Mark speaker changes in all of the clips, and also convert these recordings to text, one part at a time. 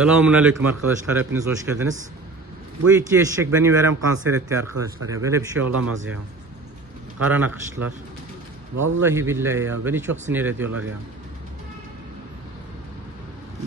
Speaker 1: Selamun Aleyküm arkadaşlar hepiniz hoş geldiniz. Bu iki eşek beni verem kanser etti arkadaşlar ya. Böyle bir şey olamaz ya. Kara nakışlılar. Vallahi billahi ya. Beni çok sinir ediyorlar ya.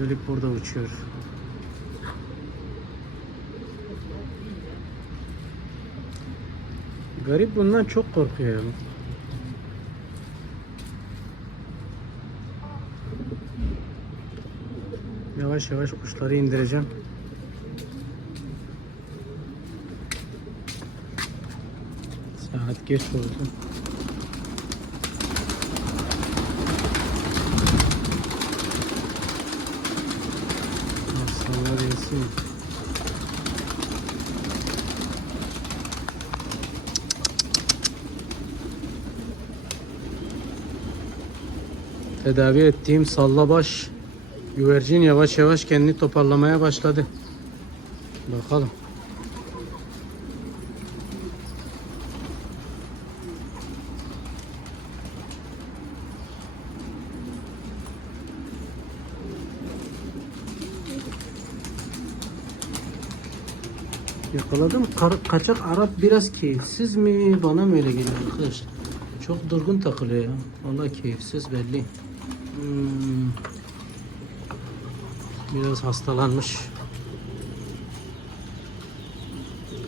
Speaker 1: Böyle burada uçuyor. Garip bundan çok korkuyor Yavaş yavaş kuşları indireceğim. Saat geç oldu. Aslanlar yesin. Tedavi ettiğim sallabaş güvercin yavaş yavaş kendini toparlamaya başladı. Bakalım. Yakaladım. Kar- kaçak Arap biraz keyifsiz mi? Bana mı öyle geliyor arkadaşlar? Çok durgun takılıyor ya. Vallahi keyifsiz belli. Hmm. Biraz hastalanmış.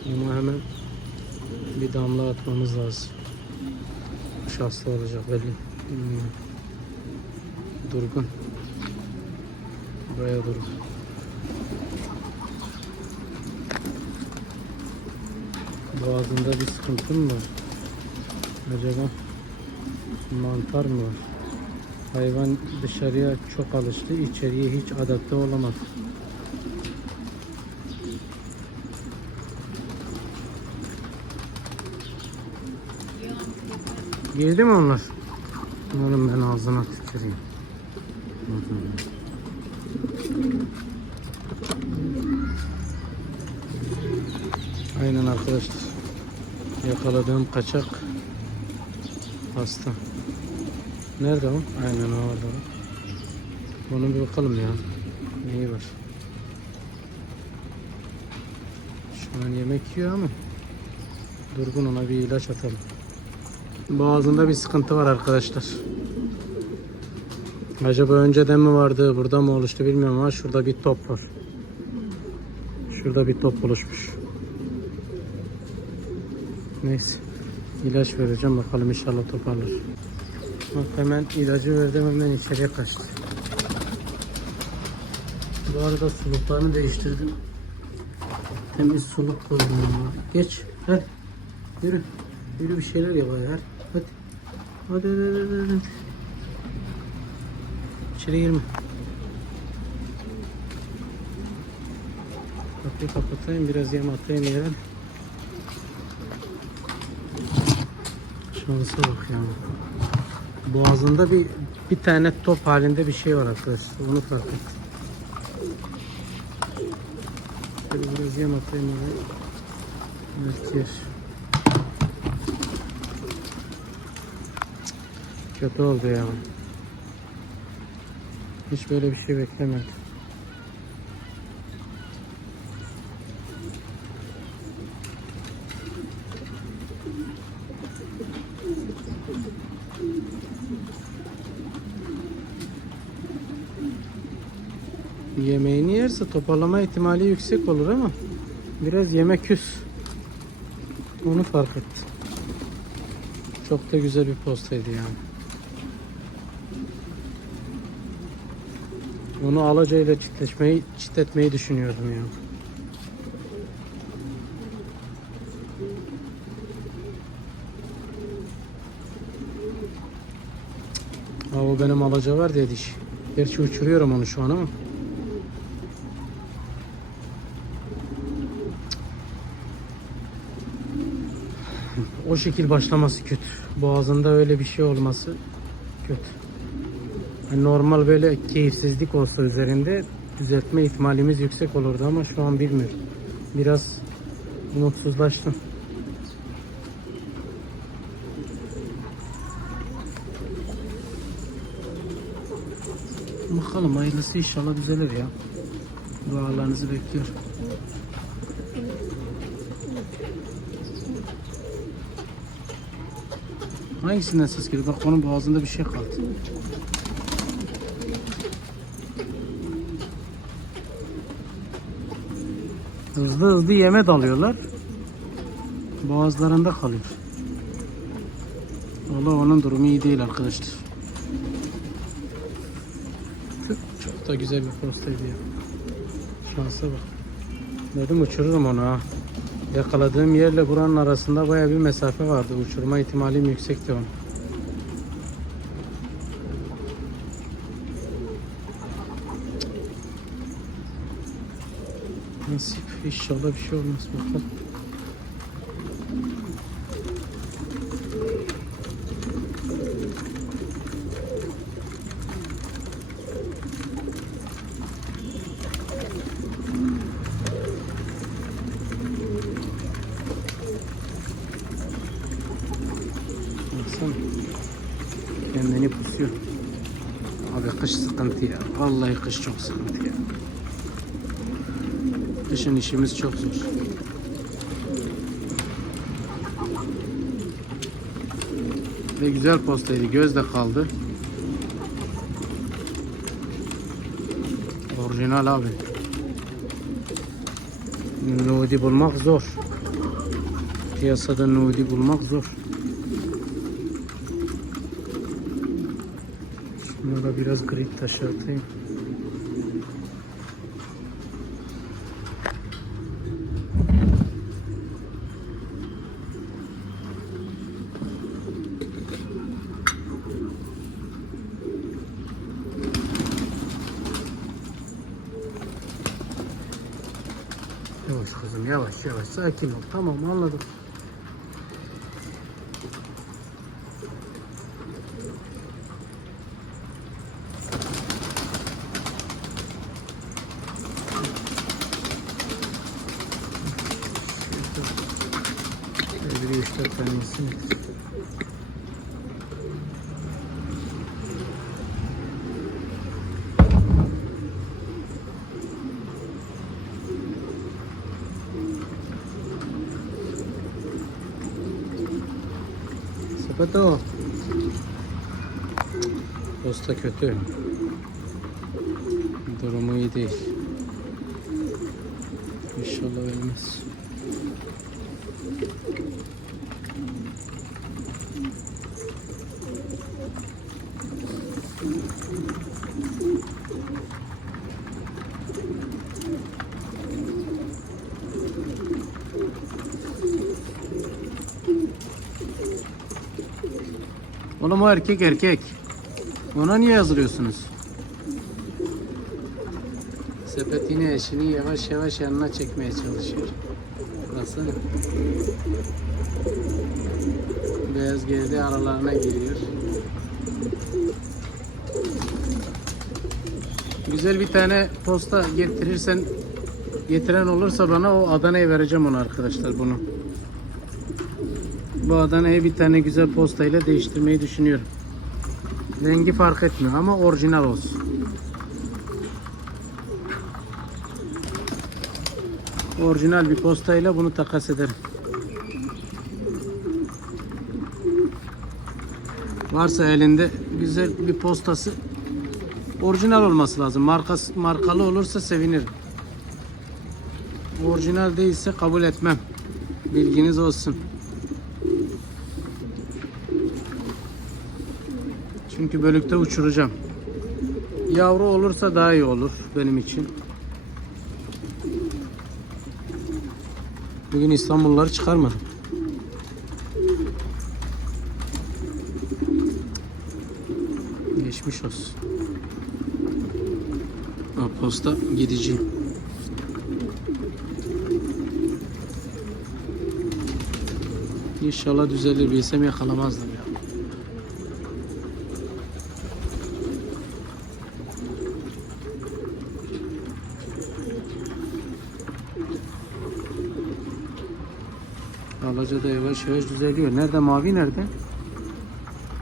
Speaker 1: Ama hemen bir damla atmamız lazım. Kuş hasta olacak belli. Hmm. Durgun. Baya durgun. Boğazında bir sıkıntı mı var? Acaba mantar mı var? Hayvan dışarıya çok alıştı, içeriye hiç adapte olamadı. Girdi mi onlar? Umarım ben ağzına tüküreyim. Aynen arkadaşlar. Yakaladığım kaçak hasta. Nerede o? Aynen o orada. Onu bir bakalım ya. Neyi var? Şu an yemek yiyor ama durgun ona bir ilaç atalım. Boğazında bir sıkıntı var arkadaşlar. Acaba önceden mi vardı, burada mı oluştu bilmiyorum ama şurada bir top var. Şurada bir top oluşmuş. Neyse. İlaç vereceğim bakalım inşallah toparlar. Bak hemen ilacı verdim hemen içeriye kaçtı. Bu arada suluklarını değiştirdim. Temiz suluk koydum. Geç. Hadi. Yürü. Yürü bir şeyler yap hadi. Hadi. Hadi hadi hadi. hadi. İçeri girme. Kapıyı kapatayım biraz yem atayım yere. Şansa bak ya. Boğazında bir bir tane top halinde bir şey var arkadaşlar. Onu fark ettim. Şöyle biraz yem atayım. Evet. Kötü oldu ya. Hiç böyle bir şey beklemedim. Yerse toparlama ihtimali yüksek olur ama biraz yemek küs. Onu fark ettim. Çok da güzel bir postaydı yani. Onu alacayla çitleşmeyi, çitletmeyi düşünüyordum ya. Ha, o benim alaca var dedi. Gerçi uçuruyorum onu şu an ama. O şekil başlaması kötü. Boğazında öyle bir şey olması kötü. Yani normal böyle keyifsizlik olsa üzerinde düzeltme ihtimalimiz yüksek olurdu ama şu an bilmiyorum. Biraz umutsuzlaştım. Bakalım hayırlısı inşallah düzelir ya. Dualarınızı bekliyorum. Hangisinden ses geliyor? Bak onun boğazında bir şey kaldı. Hızlı hızlı yeme dalıyorlar. Boğazlarında kalıyor. Valla onun durumu iyi değil arkadaşlar. Çok da güzel bir postaydı ya. Şansa bak. Dedim uçururum onu ha. Yakaladığım yerle buranın arasında baya bir mesafe vardı. Uçurma ihtimalim yüksekti onun. Nasip inşallah bir şey olmaz bakalım. Baksana. Kendini pusuyor. Abi kış sıkıntı ya. Vallahi kış çok sıkıntı ya. Kışın işimiz çok zor. Ve güzel postaydı. Göz de kaldı. Orijinal abi. Nudi bulmak zor. Piyasada nudi bulmak zor. Şunlara biraz grip taşı atayım. Yavaş kızım yavaş yavaş sakin ol. Tamam anladım. Üç dört tanesini. Sepeto. Posta kötü. Durumu iyi değil. İnşallah ölmez. Oğlum o erkek erkek. Ona niye yazılıyorsunuz? Sepetini eşini yavaş yavaş yanına çekmeye çalışıyor. Baksana. Beyaz gezdi aralarına giriyor. Güzel bir tane posta getirirsen getiren olursa bana o Adana'ya vereceğim onu arkadaşlar bunu. Bu Adana'yı bir tane güzel postayla değiştirmeyi düşünüyorum. Rengi fark etmiyor ama orijinal olsun. Orijinal bir postayla bunu takas ederim. Varsa elinde güzel bir postası orijinal olması lazım. Markası, markalı olursa sevinirim. Orijinal değilse kabul etmem. Bilginiz olsun. Çünkü bölükte uçuracağım. Yavru olursa daha iyi olur benim için. Bugün İstanbulluları çıkarmadım. Geçmiş olsun. Ha, Posta gidici. İnşallah düzelir. Bilsem yakalamazdım ya. Alaca da yavaş yavaş düzeliyor. Nerede mavi nerede?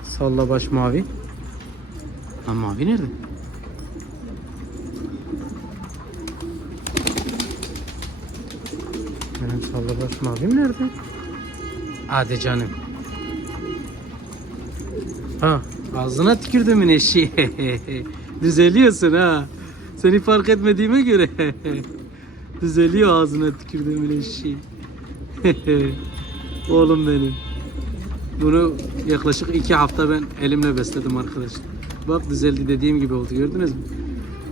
Speaker 1: Salla baş mavi. Ha mavi nerede? Benim sallabaş mavim nerede? Hadi canım. Ha, ağzına tükürdümün eşi. Düzeliyorsun ha. Seni fark etmediğime göre. Düzeliyor ağzına tükürdümün eşi. Oğlum benim. Bunu yaklaşık iki hafta ben elimle besledim arkadaşlar. Bak düzeldi dediğim gibi oldu gördünüz mü?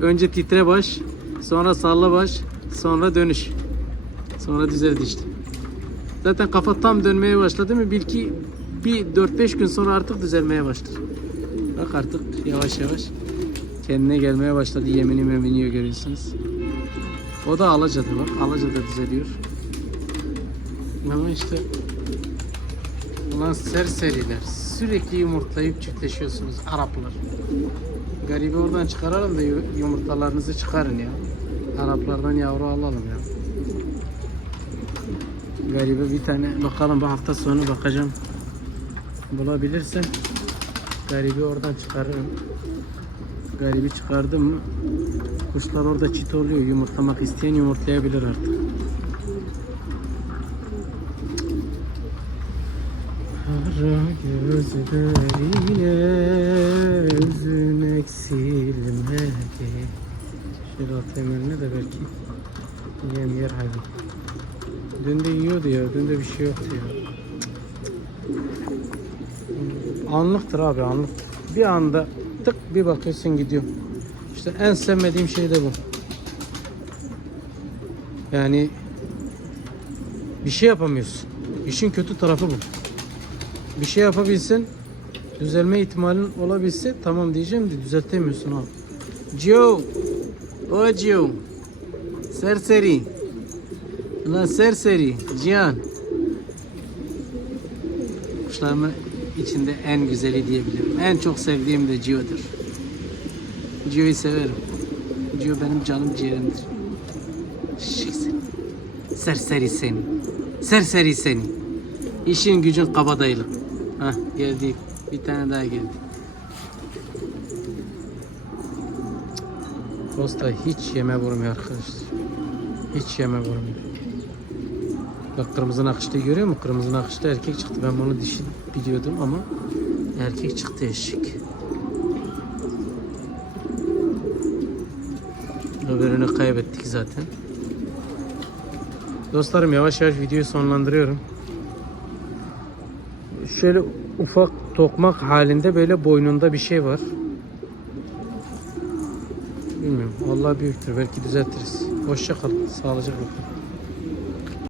Speaker 1: Önce titre baş, sonra salla baş, sonra dönüş. Sonra düzeldi işte. Zaten kafa tam dönmeye başladı mı bil ki bir 4-5 gün sonra artık düzelmeye başlar. Bak artık yavaş yavaş kendine gelmeye başladı. Yemini meminiyor görüyorsunuz. O da Alaca'da bak. Alaca'da düzeliyor. Ama işte Ulan serseriler. Sürekli yumurtlayıp çiftleşiyorsunuz Araplar. Garibi oradan çıkaralım da yu- yumurtalarınızı çıkarın ya. Araplardan yavru alalım ya. Garibe bir tane bakalım bu hafta sonu bakacağım. Bulabilirsem garibi oradan çıkarırım. Garibi çıkardım mı kuşlar orada çit oluyor. Yumurtlamak isteyen yumurtlayabilir artık. Kara gözleriyle üzün eksilmedi. Şöyle atayım önüne de belki yem yer hayvan. Dün de yiyordu ya, dün de bir şey yoktu ya. Anlıktır abi anlık. Bir anda tık bir bakıyorsun gidiyor. İşte en sevmediğim şey de bu. Yani bir şey yapamıyorsun. İşin kötü tarafı bu bir şey yapabilsen düzelme ihtimalin olabilse tamam diyeceğim de düzeltemiyorsun abi. Gio. O Gio. Serseri. Lan serseri. Cihan. Kuşlarımın içinde en güzeli diyebilirim. En çok sevdiğim de Gio'dur. Gio'yu severim. Gio benim canım ciğerimdir. Şık sen. Serseri seni. Serseri seni. İşin gücün kabadayılık. Hah geldik. Bir tane daha geldi. Posta hiç yeme vurmuyor arkadaşlar. Hiç yeme vurmuyor. Bak kırmızı nakışlıyı görüyor musun? Kırmızı nakışlı erkek çıktı. Ben bunu dişi biliyordum ama erkek çıktı eşik. Öbürünü kaybettik zaten. Dostlarım yavaş yavaş videoyu sonlandırıyorum. Şöyle ufak tokmak halinde böyle boynunda bir şey var. Bilmiyorum. Allah büyüktür. Belki düzeltiriz. Hoşça kalın. Sağlıcakla kalın.